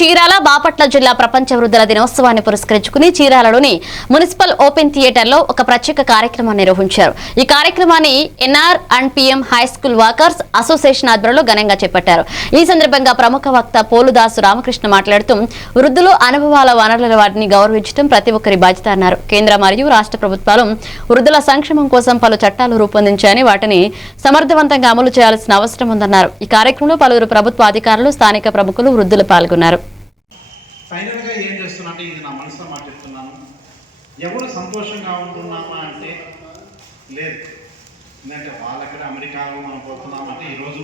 చీరాల బాపట్ల జిల్లా ప్రపంచ వృద్ధుల దినోత్సవాన్ని పురస్కరించుకుని చీరాలలోని మున్సిపల్ ఓపెన్ థియేటర్లో ఒక ప్రత్యేక కార్యక్రమాన్ని నిర్వహించారు. ఈ కార్యక్రమాన్ని NR&PM high school workers association ఆధ్వర్యంలో ఘనంగా చేపట్టారు. ఈ సందర్భంగా ప్రముఖ వక్త పోలుదాసు రామకృష్ణ మాట్లాడుతూ వృద్ధులు అనుభవాల వనరుల వాటిని గౌరవించడం ప్రతి ఒక్కరి బాధ్యత అన్నారు. కేంద్ర మరియు రాష్ట్ర ప్రభుత్వాలు వృద్ధుల సంక్షేమం కోసం పలు చట్టాలు రూపొందించాయని వాటిని సమర్థవంతంగా అమలు చేయాల్సిన అవసరం ఉందన్నారు. ఈ కార్యక్రమంలో పలువురు ప్రభుత్వ అధికారులు, స్థానిక ప్రముఖులు, వృద్ధులు పాల్గొన్నారు. ఫైనల్గా ఏం చేస్తున్నట్టే ఇది నా మనసులో మాట చెప్తున్నాను. ఎవరు సంతోషంగా ఉంటున్నామా అంటే లేదు. ఎందుకంటే వాళ్ళక్కడ అమెరికాలో మనం పోతున్నామంటే ఈరోజు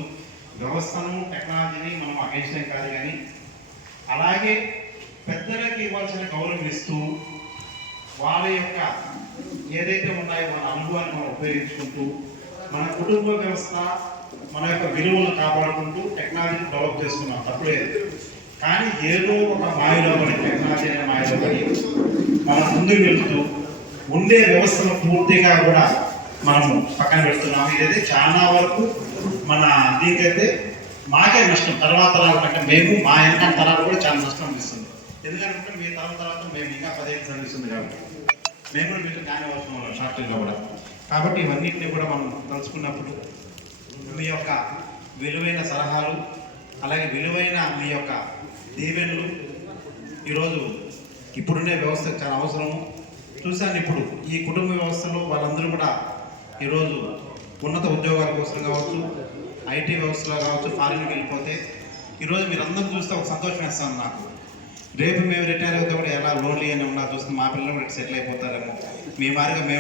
వ్యవస్థను, టెక్నాలజీని మనం అగేషం కాదు, కానీ అలాగే పెద్దలకి ఇవ్వాల్సిన గౌరవం ఇస్తూ వాళ్ళ యొక్క ఏదైతే ఉన్నాయో మన అనుభవాన్ని మనం ఉపయోగించుకుంటూ మన కుటుంబ వ్యవస్థ, మన యొక్క విలువలను కాపాడుకుంటూ టెక్నాలజీని డెవలప్ చేసుకున్నాం, తప్పులేదు. కానీ ఏదో ఒక మాయలో పడి, టెక్నాలజీ అనే మాయలో పడి మనం ముందుకు వెళ్తూ ఉండే వ్యవస్థను పూర్తిగా కూడా మనము పక్కన పెడుతున్నాము. ఇదైతే చాలా వరకు మన దీనికైతే మాకే నష్టం. తర్వాత తరాల కంటే మేము, మా వెనక తరాలు కూడా చాలా నష్టం అనిపిస్తుంది. ఎందుకంటే మీ తరం తర్వాత మేము ఇంకా 10 ఏళ్ళు అనిపిస్తుంది కాబట్టి మేము కూడా మీకు జ్ఞానం అవసరం షార్ట్గా కూడా. కాబట్టి ఇవన్నింటినీ కూడా మనం తలుచుకున్నప్పుడు మీ యొక్క విలువైన సలహాలు, అలాగే విలువైన మీ యొక్క దీవెనలు ఈరోజు ఇప్పుడుండే వ్యవస్థకు చాలా అవసరము. చూశాను ఇప్పుడు ఈ కుటుంబ వ్యవస్థలో వాళ్ళందరూ కూడా ఈరోజు ఉన్నత ఉద్యోగాల కోసం కావచ్చు, IT వ్యవస్థలో కావచ్చు, ఫారిన్కి వెళ్ళిపోతే ఈరోజు మీరు అందరూ చూస్తే ఒక సంతోషం వేస్తాను నాకు. రేపు మేము రిటైర్ అవుతే కూడా ఎలా లోన్లీ అని ఉన్నా చూస్తే మా పిల్లలు కూడా సెటిల్ అయిపోతారేమో, మీ మారిగా మేము